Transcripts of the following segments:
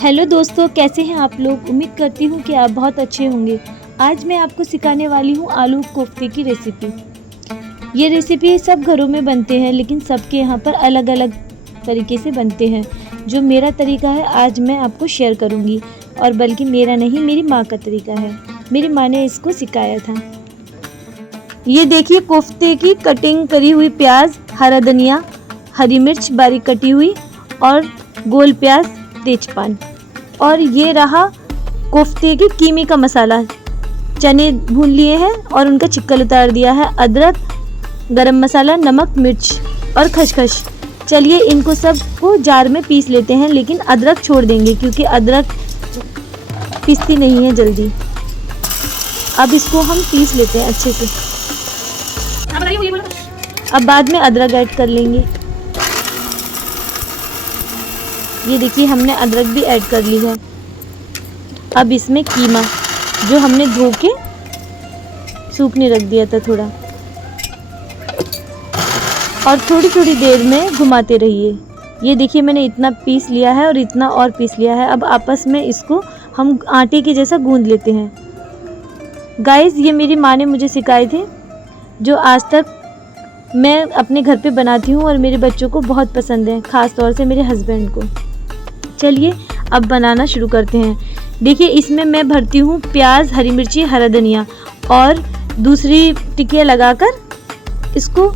Hello दोस्तों, कैसे हैं आप लोग। उम्मीद करती हूँ कि आप बहुत अच्छे होंगे। आज मैं आपको सिखाने वाली हूँ आलू कोफ्ते की रेसिपी। ये रेसिपी सब घरों में बनते हैं, लेकिन सबके यहाँ पर अलग अलग तरीके से बनते हैं। जो मेरा तरीका है आज मैं आपको शेयर करूँगी, और बल्कि मेरा नहीं, मेरी माँ का तरीका है। मेरी माँ ने इसको सिखाया था। ये देखिए, कोफ्ते की कटिंग करी हुई प्याज, हरा धनिया, हरी मिर्च बारीक कटी हुई और गोल प्याज, तेजपान। और ये रहा कोफ्ते की कीमी का मसाला। चने भून लिए हैं और उनका छिक्कल उतार दिया है। अदरक, गरम मसाला, नमक, मिर्च और खसखस। चलिए इनको सब को जार में पीस लेते हैं, लेकिन अदरक छोड़ देंगे क्योंकि अदरक पीसती नहीं है जल्दी। अब इसको हम पीस लेते हैं अच्छे से। अब बाद में अदरक ऐड कर लेंगे। ये देखिए, हमने अदरक भी ऐड कर ली है। अब इसमें कीमा, जो हमने धो के सूखने रख दिया था थोड़ा, और थोड़ी थोड़ी देर में घुमाते रहिए। ये देखिए, मैंने इतना पीस लिया है और इतना और पीस लिया है। अब आपस में इसको हम आटे के जैसा गूंद लेते हैं। गाइस, ये मेरी माँ ने मुझे सिखाए थे, जो आज तक मैं अपने घर पे बनाती हूँ और मेरे बच्चों को बहुत पसंद है, ख़ास तौर से मेरे हस्बैंड को। चलिए अब बनाना शुरू करते हैं। देखिए, इसमें मैं भरती हूँ प्याज, हरी मिर्ची, हरा धनिया, और दूसरी टिकिया लगाकर इसको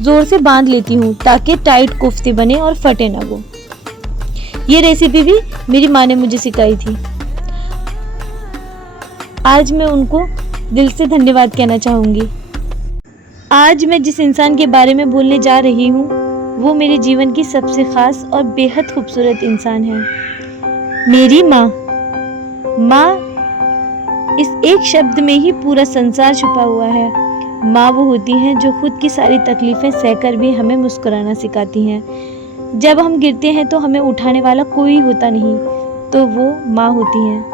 ज़ोर से बांध लेती हूँ ताकि टाइट कोफ्ते बने और फटे ना वो। ये रेसिपी भी मेरी माँ ने मुझे सिखाई थी। आज मैं उनको दिल से धन्यवाद कहना चाहूँगी। आज मैं जिस इंसान के बारे में बोलने जा रही हूँ, वो मेरे जीवन की सबसे ख़ास और बेहद खूबसूरत इंसान है, मेरी माँ। माँ, इस एक शब्द में ही पूरा संसार छुपा हुआ है। माँ वो होती हैं जो खुद की सारी तकलीफ़ें सहकर भी हमें मुस्कुराना सिखाती हैं। जब हम गिरते हैं तो हमें उठाने वाला कोई होता नहीं, तो वो माँ होती हैं।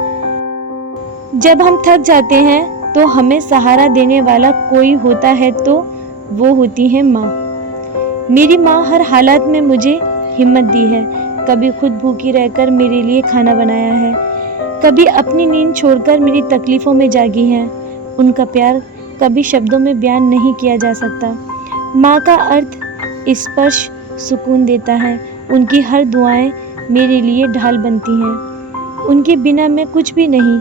जब हम थक जाते हैं तो हमें सहारा देने वाला कोई होता है, तो वो होती है माँ। मेरी माँ हर हालात में मुझे हिम्मत दी है। कभी खुद भूखी रहकर मेरे लिए खाना बनाया है, कभी अपनी नींद छोड़कर मेरी तकलीफ़ों में जागी हैं। उनका प्यार कभी शब्दों में बयान नहीं किया जा सकता। माँ का अर्थ स्पर्श सुकून देता है। उनकी हर दुआएं मेरे लिए ढाल बनती हैं। उनके बिना मैं कुछ भी नहीं।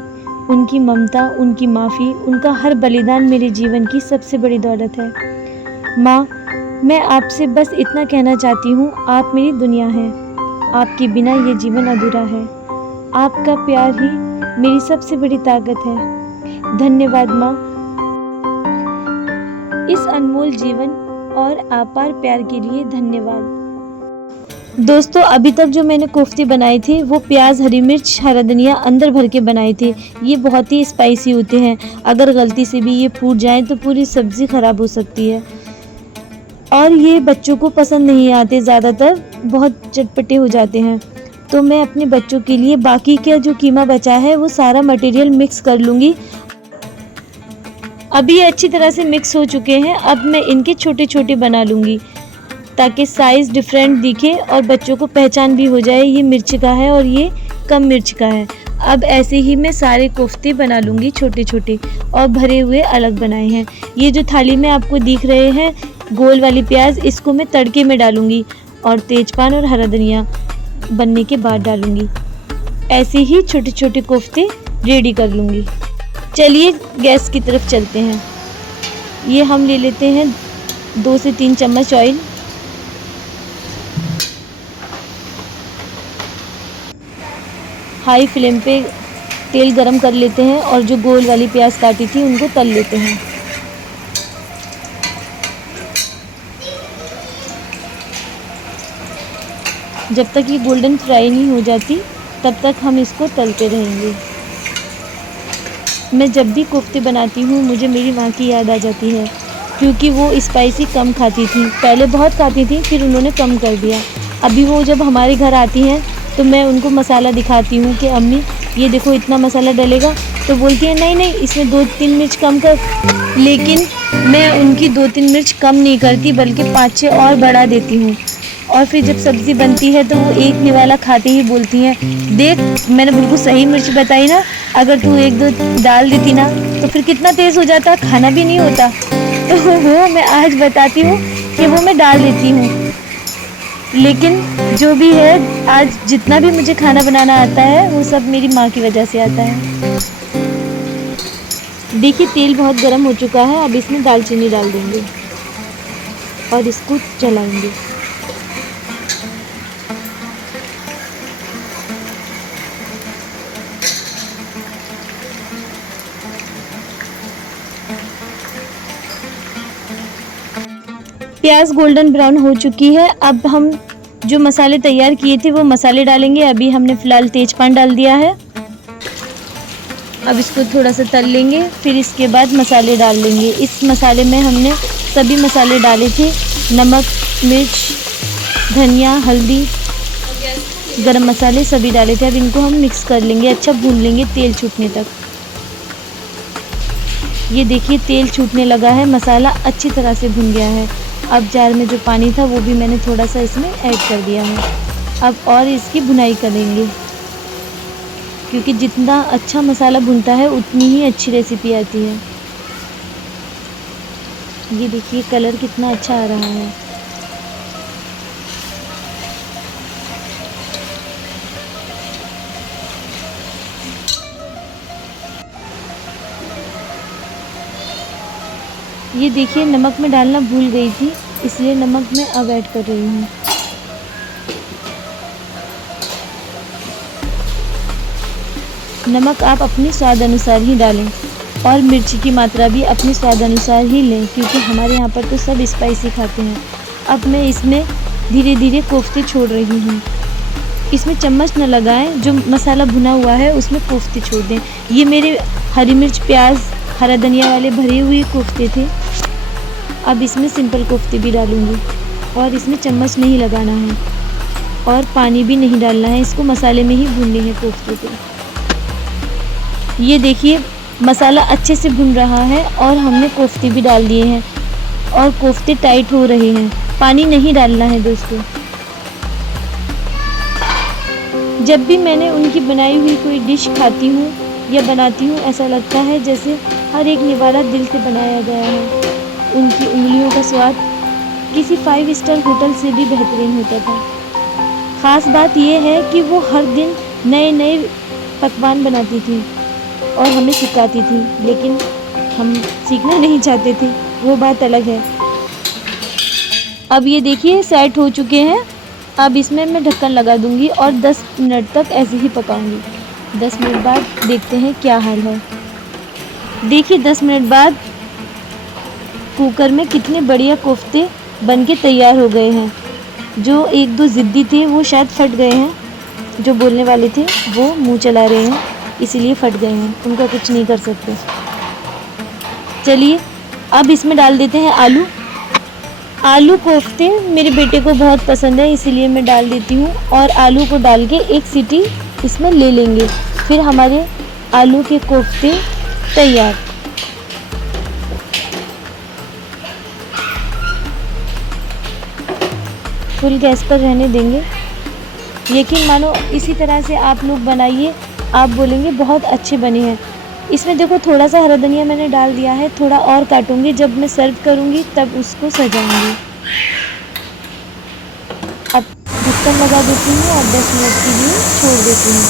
उनकी ममता, उनकी माफ़ी, उनका हर बलिदान मेरे जीवन की सबसे बड़ी दौलत है। माँ, मैं आपसे बस इतना कहना चाहती हूँ, आप मेरी दुनिया हैं। आपके बिना ये जीवन अधूरा है। आपका प्यार ही मेरी सबसे बड़ी ताकत है। धन्यवाद माँ, इस अनमोल जीवन और अपार प्यार के लिए धन्यवाद। दोस्तों, अभी तक जो मैंने कोफ्ते बनाए थे वो प्याज, हरी मिर्च, हरा धनिया अंदर भर के बनाए थे। ये बहुत ही स्पाइसी होते हैं। अगर गलती से भी ये फूट जाएं तो पूरी सब्ज़ी ख़राब हो सकती है, और ये बच्चों को पसंद नहीं आते, ज़्यादातर बहुत चटपटे हो जाते हैं। तो मैं अपने बच्चों के लिए बाकी का जो कीमा बचा है वो सारा मटेरियल मिक्स कर लूँगी। अभी ये अच्छी तरह से मिक्स हो चुके हैं। अब मैं इनके छोटे छोटे बना लूँगी ताकि साइज़ डिफरेंट दिखे और बच्चों को पहचान भी हो जाए, ये मिर्च का है और ये कम मिर्च का है। अब ऐसे ही मैं सारे कोफ्ते बना लूँगी छोटे छोटे, और भरे हुए अलग बनाए हैं। ये जो थाली में आपको दिख रहे हैं गोल वाली प्याज, इसको मैं तड़के में डालूँगी और तेजपान और हरा धनिया बनने के बाद डालूँगी। ऐसे ही छोटे छोटे कोफ्ते रेडी कर लूँगी। चलिए गैस की तरफ चलते हैं। ये हम ले लेते हैं 2 से 3 चम्मच ऑयल। हाई फ्लेम पे तेल गरम कर लेते हैं और जो गोल वाली प्याज काटी थी उनको तल लेते हैं। जब तक ये गोल्डन फ्राई नहीं हो जाती तब तक हम इसको तलते रहेंगे। मैं जब भी कोफ्ते बनाती हूँ मुझे मेरी माँ की याद आ जाती है, क्योंकि वो स्पाइसी कम खाती थी। पहले बहुत खाती थी, फिर उन्होंने कम कर दिया। अभी वो जब हमारे घर आती हैं तो मैं उनको मसाला दिखाती हूँ कि अम्मी ये देखो इतना मसाला डलेगा, तो बोलती है नहीं नहीं, इसमें 2-3 मिर्च कम कर। लेकिन मैं उनकी 2-3 मिर्च कम नहीं करती, बल्कि 5-6 और बढ़ा देती हूँ। और फिर जब सब्ज़ी बनती है तो वो एक निवाला खाते ही बोलती हैं, देख मैंने बिल्कुल सही मिर्च बताई ना, अगर तू एक दो डाल देती ना तो फिर कितना तेज़ हो जाता, खाना भी नहीं होता। तो वो मैं आज बताती हूँ कि वो मैं डाल देती हूँ। लेकिन जो भी है, आज जितना भी मुझे खाना बनाना आता है वो सब मेरी माँ की वजह से आता है। देखिए तेल बहुत गर्म हो चुका है, अब इसमें दालचीनी डाल देंगे और इसको चलाएंगे। प्याज गोल्डन ब्राउन हो चुकी है। अब हम जो मसाले तैयार किए थे वो मसाले डालेंगे। अभी हमने फ़िलहाल तेजपान डाल दिया है। अब इसको थोड़ा सा तल लेंगे, फिर इसके बाद मसाले डाल लेंगे। इस मसाले में हमने सभी मसाले डाले थे, नमक, मिर्च, धनिया, हल्दी, गरम मसाले सभी डाले थे। अब इनको हम मिक्स कर लेंगे, अच्छा भून लेंगे तेल छूटने तक। ये देखिए तेल छूटने लगा है, मसाला अच्छी तरह से भुन गया है। अब जार में जो पानी था वो भी मैंने थोड़ा सा इसमें ऐड कर दिया है। अब और इसकी भुनाई करेंगे, क्योंकि जितना अच्छा मसाला भुनता है उतनी ही अच्छी रेसिपी आती है। ये देखिए कलर कितना अच्छा आ रहा है। ये देखिए नमक में डालना भूल गई थी, इसलिए नमक मैं अब ऐड कर रही हूँ। नमक आप अपने स्वाद अनुसार ही डालें और मिर्ची की मात्रा भी अपने स्वाद अनुसार ही लें, क्योंकि हमारे यहाँ पर तो सब स्पाइसी खाते हैं। अब मैं इसमें धीरे धीरे कोफ्ते छोड़ रही हूँ। इसमें चम्मच न लगाएं, जो मसाला भुना हुआ है उसमें कोफ्ते छोड़ दें। ये मेरे हरी मिर्च, प्याज, हरा धनिया वाले भरे हुए कोफ्ते थे। अब इसमें सिंपल कोफ्ते भी डालूँगी और इसमें चम्मच नहीं लगाना है और पानी भी नहीं डालना है। इसको मसाले में ही भूनने हैं कोफ्ते को। ये देखिए मसाला अच्छे से भुन रहा है और हमने कोफ्ते भी डाल दिए हैं और कोफ्ते टाइट हो रहे हैं। पानी नहीं डालना है दोस्तों। जब भी मैंने उनकी बनाई हुई कोई डिश खाती हूँ या बनाती हूँ, ऐसा लगता है जैसे हर एक निवाला दिल से बनाया गया है। उनकी उंगलियों का स्वाद किसी 5 स्टार होटल से भी बेहतरीन होता था। ख़ास बात यह है कि वो हर दिन नए नए पकवान बनाती थी और हमें सिखाती थी, लेकिन हम सीखना नहीं चाहते थे, वो बात अलग है। अब ये देखिए सेट हो चुके हैं। अब इसमें मैं ढक्कन लगा दूंगी और 10 मिनट तक ऐसे ही पकाऊंगी। 10 मिनट बाद देखते हैं क्या हाल है। देखिए 10 मिनट बाद कुकर में कितने बढ़िया कोफ्ते बनके तैयार हो गए हैं। जो एक दो ज़िद्दी थे वो शायद फट गए हैं, जो बोलने वाले थे वो मुंह चला रहे हैं, इसीलिए फट गए हैं, उनका कुछ नहीं कर सकते। चलिए अब इसमें डाल देते हैं आलू। आलू कोफ्ते मेरे बेटे को बहुत पसंद है, इसीलिए मैं डाल देती हूँ और आलू को डाल के एक सीटी इसमें ले लेंगे। फिर हमारे आलू के कोफ्ते तैयार। फुल गैस पर रहने देंगे। यकीन मानो इसी तरह से आप लोग बनाइए, आप बोलेंगे बहुत अच्छे बने हैं। इसमें देखो थोड़ा सा हरा धनिया मैंने डाल दिया है, थोड़ा और काटूंगी, जब मैं सर्व करूंगी तब उसको सजाऊंगी। अब ढक्कन लगा देती हूँ और 10 मिनट के लिए छोड़ देती हूँ।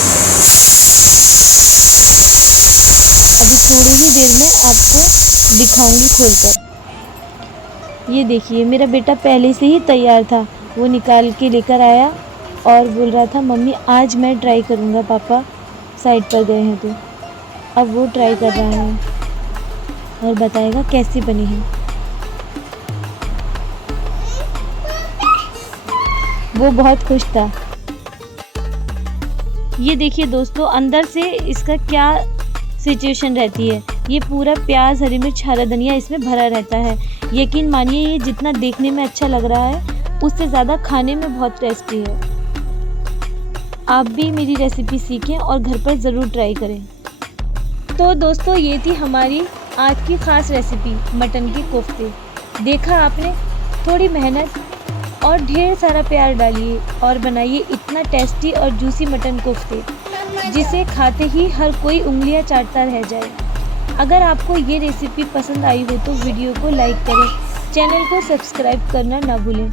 अभी थोड़ी ही देर में आपको दिखाऊंगी खोलकर। ये देखिए मेरा बेटा पहले से ही तैयार था, वो निकाल के लेकर आया और बोल रहा था मम्मी आज मैं ट्राई करूँगा, पापा साइड पर गए हैं तो। अब वो ट्राई कर रहा है और बताएगा कैसी बनी है। वो बहुत खुश था। ये देखिए दोस्तों अंदर से इसका क्या सिचुएशन रहती है। ये पूरा प्याज, हरी मिर्च, हरा धनिया इसमें भरा रहता है। यकीन मानिए ये जितना देखने में अच्छा लग रहा है उससे ज़्यादा खाने में बहुत टेस्टी है। आप भी मेरी रेसिपी सीखें और घर पर ज़रूर ट्राई करें। तो दोस्तों ये थी हमारी आज की ख़ास रेसिपी मटन के कोफ्ते। देखा आपने, थोड़ी मेहनत और ढेर सारा प्यार डालिए और बनाइए इतना टेस्टी और जूसी मटन कोफ्ते जिसे खाते ही हर कोई उंगलियां चाटता रह जाए। अगर आपको ये रेसिपी पसंद आई हो तो वीडियो को लाइक करें, चैनल को सब्सक्राइब करना ना भूलें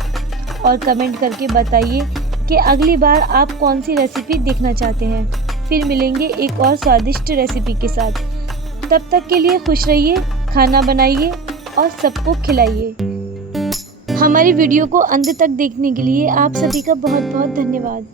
और कमेंट करके बताइए कि अगली बार आप कौन सी रेसिपी देखना चाहते हैं। फिर मिलेंगे एक और स्वादिष्ट रेसिपी के साथ। तब तक के लिए खुश रहिए, खाना बनाइए और सबको खिलाइए। हमारी वीडियो को अंत तक देखने के लिए आप सभी का बहुत बहुत धन्यवाद।